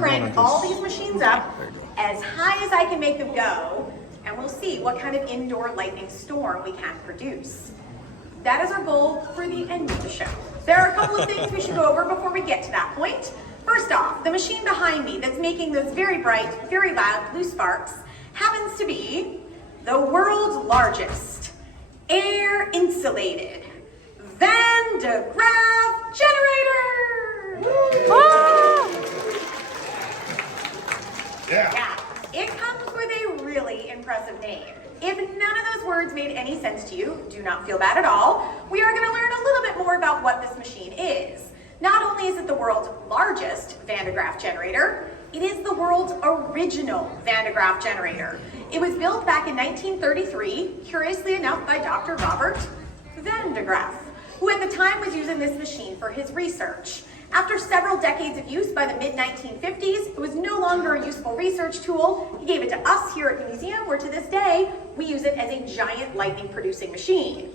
crank all these machines up as high as I can make them go, and we'll see what kind of indoor lightning storm we can produce. That is our goal for the end of the show. There are a couple of things we should go over before we get to that point. First off, the machine behind me that's making those very bright, very loud blue sparks happens to be the world's largest air-insulated Van de Graaff generator. Yeah, it comes with a really impressive name. If none of those words made any sense to you, do not feel bad at all. We are going to learn a little bit more about what this machine is. Not only is it the world's largest Van de Graaff generator, it is the world's original Van de Graaff generator. It was built back in 1933, curiously enough, by Dr. Robert Van de Graaff, who at the time was using this machine for his research. After several decades of use by the mid-1950s, it was no longer a useful research tool. He gave it to us here at the museum, where to this day, we use it as a giant lightning-producing machine.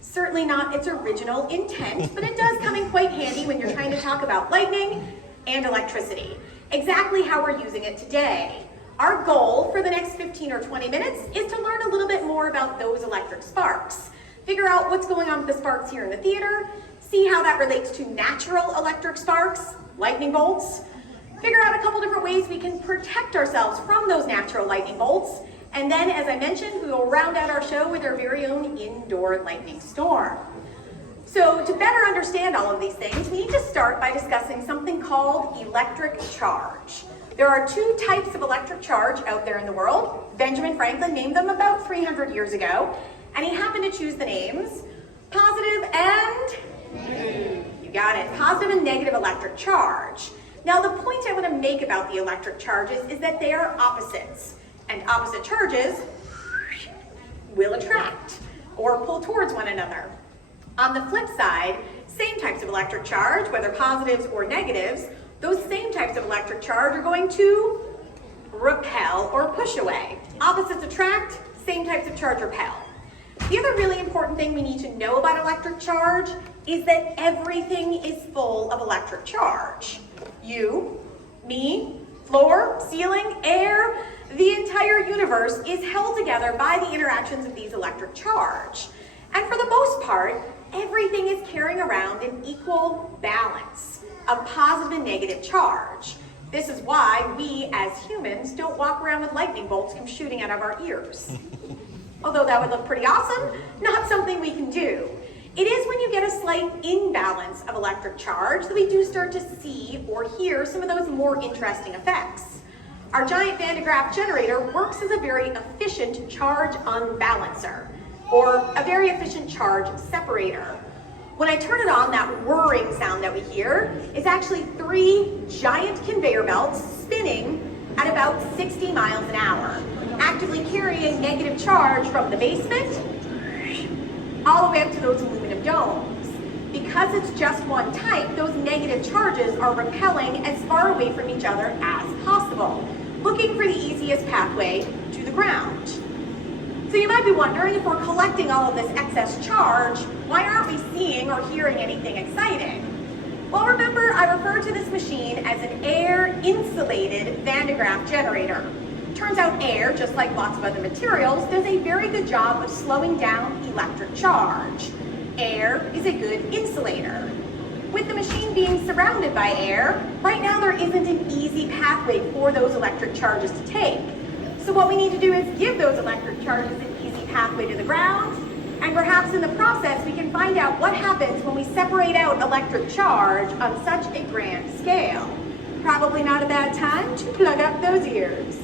Certainly not its original intent, but it does come in quite handy when you're trying to talk about lightning and electricity. Exactly how we're using it today. Our goal for the next 15 or 20 minutes is to learn a little bit more about those electric sparks. Figure out what's going on with the sparks here in the theater, see how that relates to natural electric sparks, lightning bolts, figure out a couple different ways we can protect ourselves from those natural lightning bolts, and then, as I mentioned, we will round out our show with our very own indoor lightning storm. So to better understand all of these things, we need to start by discussing something called electric charge. There are two types of electric charge out there in the world. Benjamin Franklin named them about 300 years ago, and he happened to choose the names positive and, you got it, positive and negative electric charge. Now the point I want to make about the electric charges is that they are opposites, and opposite charges will attract or pull towards one another. On the flip side, same types of electric charge, whether positives or negatives, those same types of electric charge are going to repel or push away. Opposites attract, same types of charge repel. The other really important thing we need to know about electric charge is that everything is full of electric charge. You, me, floor, ceiling, air, the entire universe is held together by the interactions of these electric charge. And for the most part, everything is carrying around an equal balance of positive and negative charge. This is why we, as humans, don't walk around with lightning bolts come shooting out of our ears. Although that would look pretty awesome, not something we can do. It is when you get a slight imbalance of electric charge that we do start to see or hear some of those more interesting effects. Our giant Van de Graaff generator works as a very efficient charge unbalancer, or a very efficient charge separator. When I turn it on, that whirring sound that we hear is actually 3 giant conveyor belts spinning at about 60 miles an hour, actively carrying negative charge from the basement all the way up to those aluminum domes. Because it's just one type, those negative charges are repelling as far away from each other as possible, looking for the easiest pathway to the ground. So you might be wondering, if we're collecting all of this excess charge, why aren't we seeing or hearing anything exciting? Well, remember, I referred to this machine as an air-insulated Van de Graaff generator. Turns out air, just like lots of other materials, does a very good job of slowing down electric charge. Air is a good insulator. With the machine being surrounded by air, right now there isn't an easy pathway for those electric charges to take. So what we need to do is give those electric charges an easy pathway to the ground, and perhaps in the process we can find out what happens when we separate out electric charge on such a grand scale. Probably not a bad time to plug up those ears.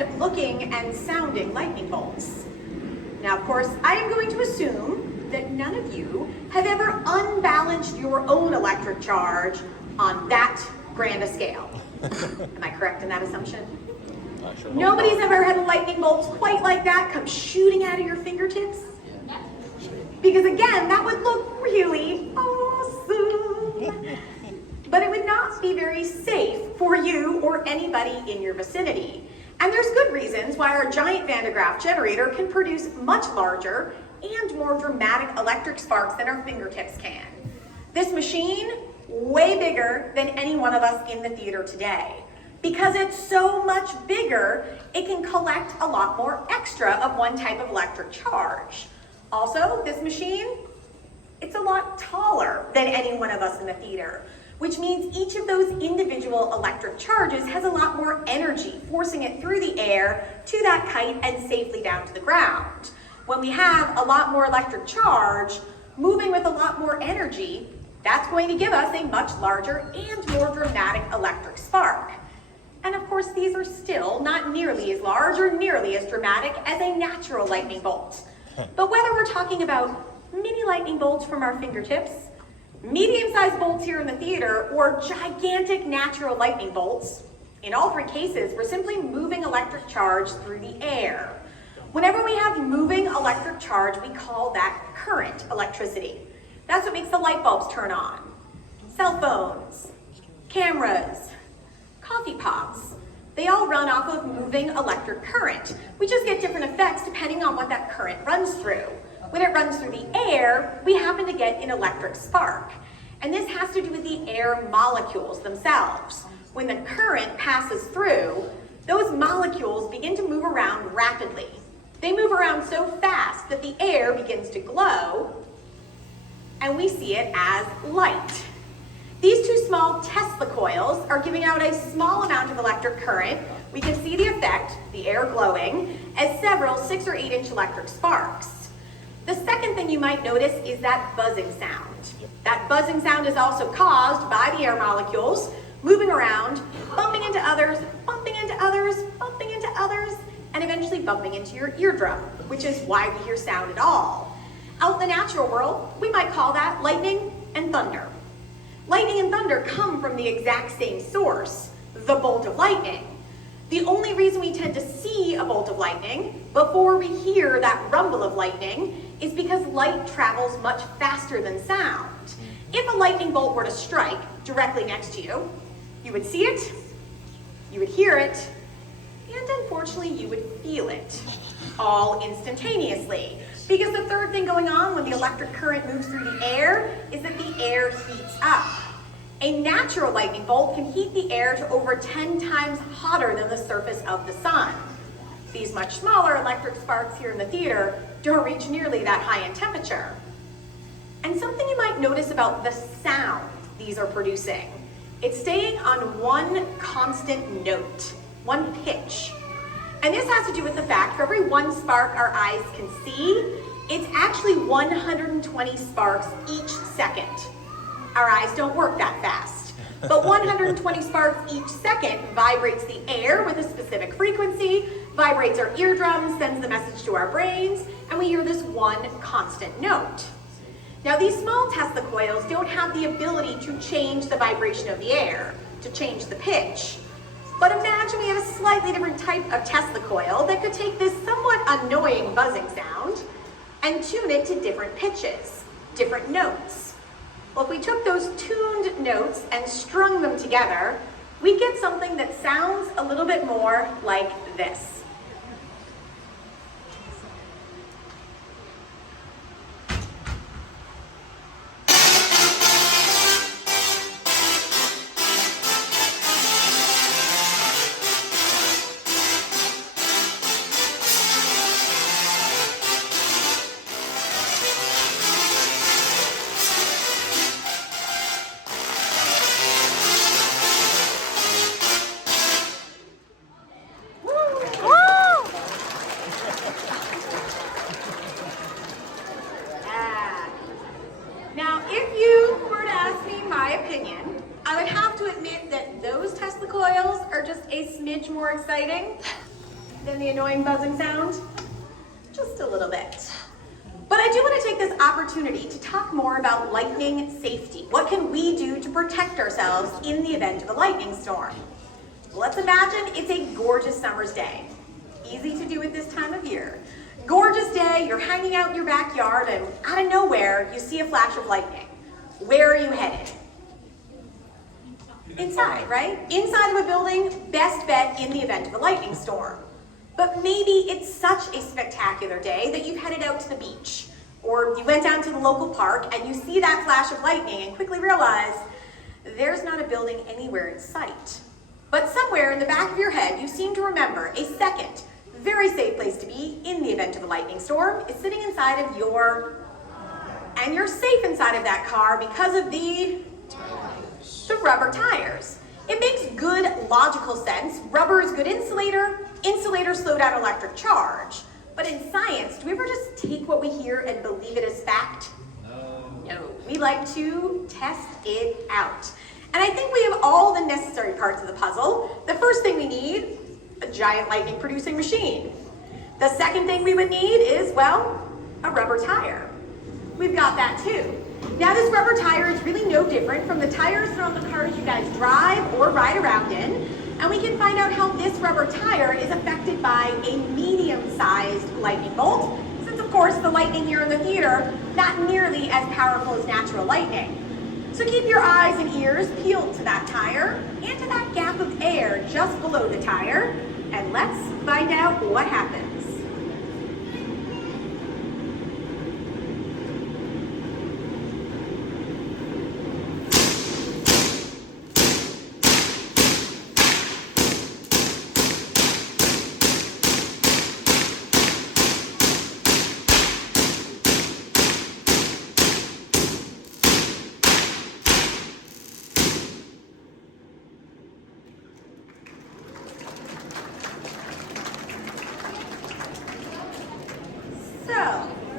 and looking and sounding lightning bolts. Now, of course, I am going to assume that none of you have ever unbalanced your own electric charge on that grand a scale. Am I correct in that assumption? Sure Nobody's ever had a lightning bolt quite like that come shooting out of your fingertips? Because again, that would look really awesome. But it would not be very safe for you or anybody in your vicinity. And there's good reasons why our giant Van de Graaff generator can produce much larger and more dramatic electric sparks than our fingertips can. This machine, way bigger than any one of us in the theater today. Because it's so much bigger, it can collect a lot more extra of one type of electric charge. Also, this machine, it's a lot taller than any one of us in the theater, which means each of those individual electric charges has a lot more energy, forcing it through the air to that kite and safely down to the ground. When we have a lot more electric charge, moving with a lot more energy, that's going to give us a much larger and more dramatic electric spark. And of course, these are still not nearly as large or nearly as dramatic as a natural lightning bolt. But whether we're talking about mini lightning bolts from our fingertips, medium-sized bolts here in the theater, or gigantic natural lightning bolts, in all three cases, we're simply moving electric charge through the air. Whenever we have moving electric charge, we call that current electricity. That's what makes the light bulbs turn on. Cell phones, cameras, coffee pots, they all run off of moving electric current. We just get different effects depending on what that current runs through. When it runs through the air, we happen to get an electric spark. And this has to do with the air molecules themselves. When the current passes through, those molecules begin to move around rapidly. They move around so fast that the air begins to glow, and we see it as light. These two small Tesla coils are giving out a small amount of electric current. We can see the effect, the air glowing, as several 6 or 8 inch electric sparks. The second thing you might notice is that buzzing sound. That buzzing sound is also caused by the air molecules moving around, bumping into others, bumping into others, bumping into others, and eventually bumping into your eardrum, which is why we hear sound at all. Out in the natural world, we might call that lightning and thunder. Lightning and thunder come from the exact same source, the bolt of lightning. The only reason we tend to see a bolt of lightning before we hear that rumble of lightning is because light travels much faster than sound. If a lightning bolt were to strike directly next to you, you would see it, you would hear it, and unfortunately you would feel it, all instantaneously. Because the third thing going on when the electric current moves through the air is that the air heats up. A natural lightning bolt can heat the air to over 10 times hotter than the surface of the sun. These much smaller electric sparks here in the theater don't reach nearly that high in temperature. And something you might notice about the sound these are producing, it's staying on one constant note, one pitch. And this has to do with the fact for every one spark our eyes can see, it's actually 120 sparks each second. Our eyes don't work that fast. But 120 sparks each second vibrates the air with a specific frequency, vibrates our eardrums, sends the message to our brains, and we hear this one constant note. Now these small Tesla coils don't have the ability to change the vibration of the air, to change the pitch. But imagine we had a slightly different type of Tesla coil that could take this somewhat annoying buzzing sound and tune it to different pitches, different notes. Well, if we took those tuned notes and strung them together, we get something that sounds a little bit more like this. than the annoying buzzing sound? Just a little bit. But I do want to take this opportunity to talk more about lightning safety. What can we do to protect ourselves in the event of a lightning storm? Let's imagine it's a gorgeous summer's day. Easy to do at this time of year. Gorgeous day, you're hanging out in your backyard, and out of nowhere, you see a flash of lightning. Where are you headed? Inside, right? Inside of a building, best bet in the event of a lightning storm. But maybe it's such a spectacular day that you've headed out to the beach, or you went down to the local park and you see that flash of lightning and quickly realize there's not a building anywhere in sight. But somewhere in the back of your head, you seem to remember a second, very safe place to be in the event of a lightning storm is sitting inside of your, and you're safe inside of that car because of the rubber tires. It makes good logical sense. Rubber is good insulator. Insulators slow down electric charge. But in science, do we ever just take what we hear and believe it as fact? No. We like to test it out. And I think we have all the necessary parts of the puzzle. The first thing we need, a giant lightning producing machine. The second thing we would need is, well, a rubber tire. We've got that too. Now this rubber tire is really no different from the tires that are on the cars you guys drive or ride around in. And we can find out how this rubber tire is affected by a medium-sized lightning bolt, since of course the lightning here in the theater, not nearly as powerful as natural lightning. So keep your eyes and ears peeled to that tire and to that gap of air just below the tire, and let's find out what happens.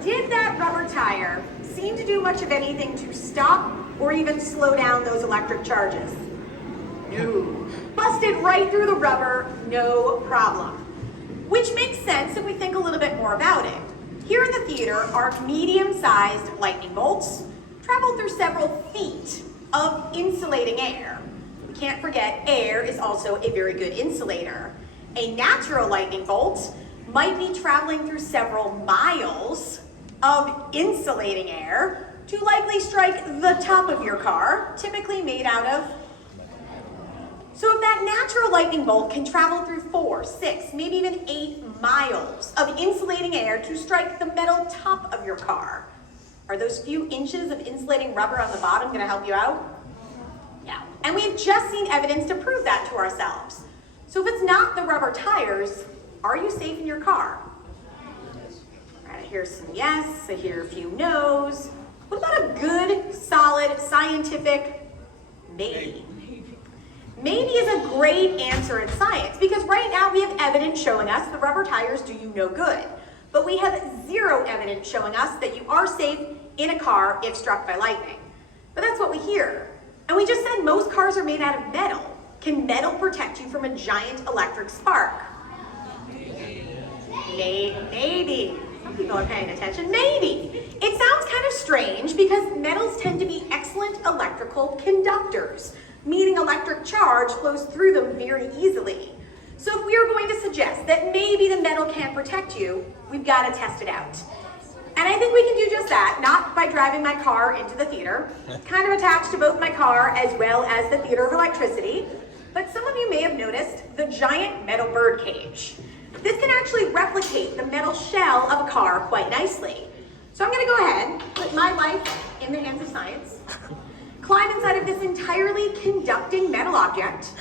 Did that rubber tire seem to do much of anything to stop or even slow down those electric charges? No. Busted right through the rubber, no problem. Which makes sense if we think a little bit more about it. Here in the theater, our medium-sized lightning bolts travel through several feet of insulating air. We can't forget air is also a very good insulator. A natural lightning bolt might be traveling through several miles of insulating air to likely strike the top of your car, typically made out of. So if that natural lightning bolt can travel through 4, 6, maybe even 8 miles of insulating air to strike the metal top of your car, are those few inches of insulating rubber on the bottom going to help you out? Yeah. And we've just seen evidence to prove that to ourselves. So if it's not the rubber tires, are you safe in your car? I hear some yes, I hear a few no's. What about a good, solid, scientific maybe? Maybe is a great answer in science because right now we have evidence showing us the rubber tires do you no good. But we have zero evidence showing us that you are safe in a car if struck by lightning. But that's what we hear. And we just said most cars are made out of metal. Can metal protect you from a giant electric spark? Maybe. Some people are paying attention. Maybe. It sounds kind of strange because metals tend to be excellent electrical conductors, meaning electric charge flows through them very easily. So if we are going to suggest that maybe the metal can't protect you, we've got to test it out. And I think we can do just that, not by driving my car into the theater, kind of attached to both my car as well as the theater of electricity, but some of you may have noticed the giant metal bird cage. This can actually replicate the metal shell of a car quite nicely. So I'm going to go ahead, put my life in the hands of science, climb inside of this entirely conducting metal object,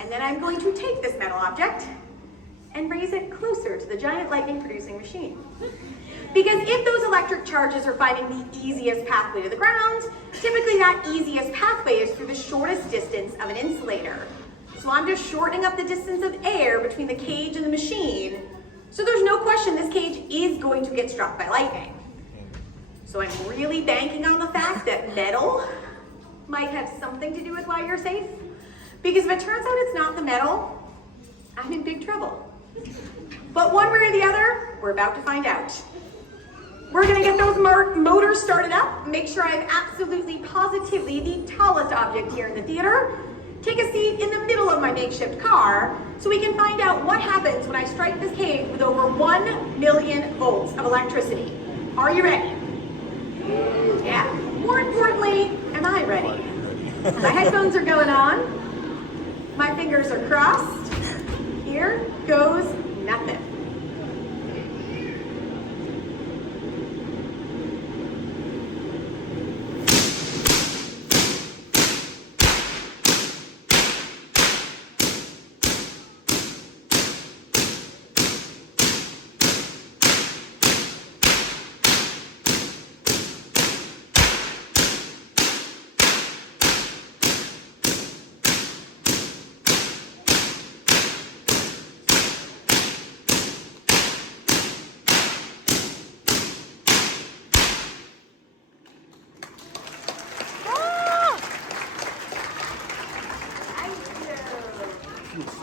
and then I'm going to take this metal object and raise it closer to the giant lightning producing machine. Because if those electric charges are finding the easiest pathway to the ground, typically that easiest pathway is through the shortest distance of an insulator. So I'm just shortening up the distance of air between the cage and the machine, so there's no question this cage is going to get struck by lightning. So I'm really banking on the fact that metal might have something to do with why you're safe. Because if it turns out it's not the metal, I'm in big trouble. But one way or the other, we're about to find out. We're gonna get those motors started up, make sure I'm absolutely positively the tallest object here in the theater, take a seat in the middle of my makeshift car, so we can find out what happens when I strike this cage with over 1 million volts of electricity. Are you ready? Yeah. More importantly, am I ready? My headphones are going on. My fingers are crossed. Here goes nothing.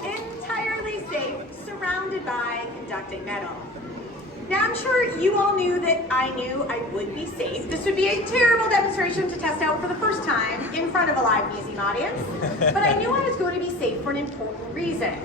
Entirely safe, surrounded by conducting metal. Now I'm sure you all knew that I knew I would be safe. This would be a terrible demonstration to test out for the first time in front of a live museum audience, but I knew I was going to be safe for an important reason.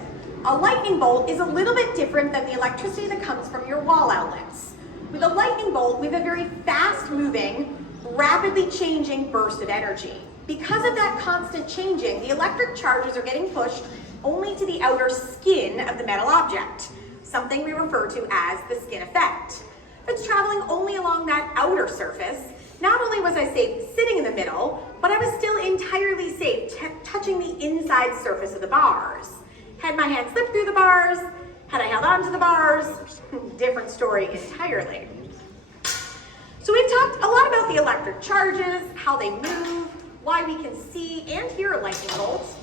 A lightning bolt is a little bit different than the electricity that comes from your wall outlets. With a lightning bolt, we have a very fast-moving, rapidly changing burst of energy. Because of that constant changing, the electric charges are getting pushed only to the outer skin of the metal object, something we refer to as the skin effect. If it's traveling only along that outer surface, not only was I safe sitting in the middle, but I was still entirely safe touching the inside surface of the bars. Had my hand slipped through the bars, had I held on to the bars, different story entirely. So we've talked a lot about the electric charges, how they move, why we can see and hear lightning bolts,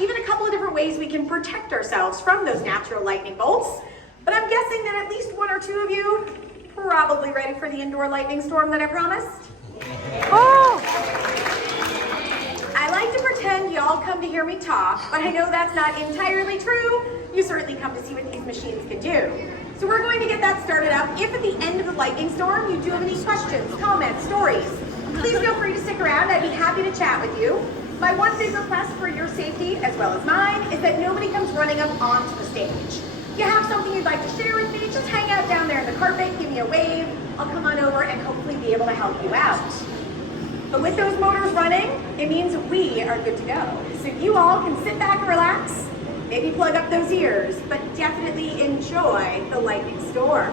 even a couple of different ways we can protect ourselves from those natural lightning bolts. But I'm guessing that at least one or two of you probably ready for the indoor lightning storm that I promised. Oh! I like to pretend y'all come to hear me talk, but I know that's not entirely true. You certainly come to see what these machines can do. So we're going to get that started up. If at the end of the lightning storm you do have any questions, comments, stories, please feel free to stick around. I'd be happy to chat with you. My one big request for your safety, as well as mine, is that nobody comes running up onto the stage. If you have something you'd like to share with me, just hang out down there in the carpet, give me a wave. I'll come on over and hopefully be able to help you out. But with those motors running, it means we are good to go. So you all can sit back and relax, maybe plug up those ears, but definitely enjoy the lightning storm.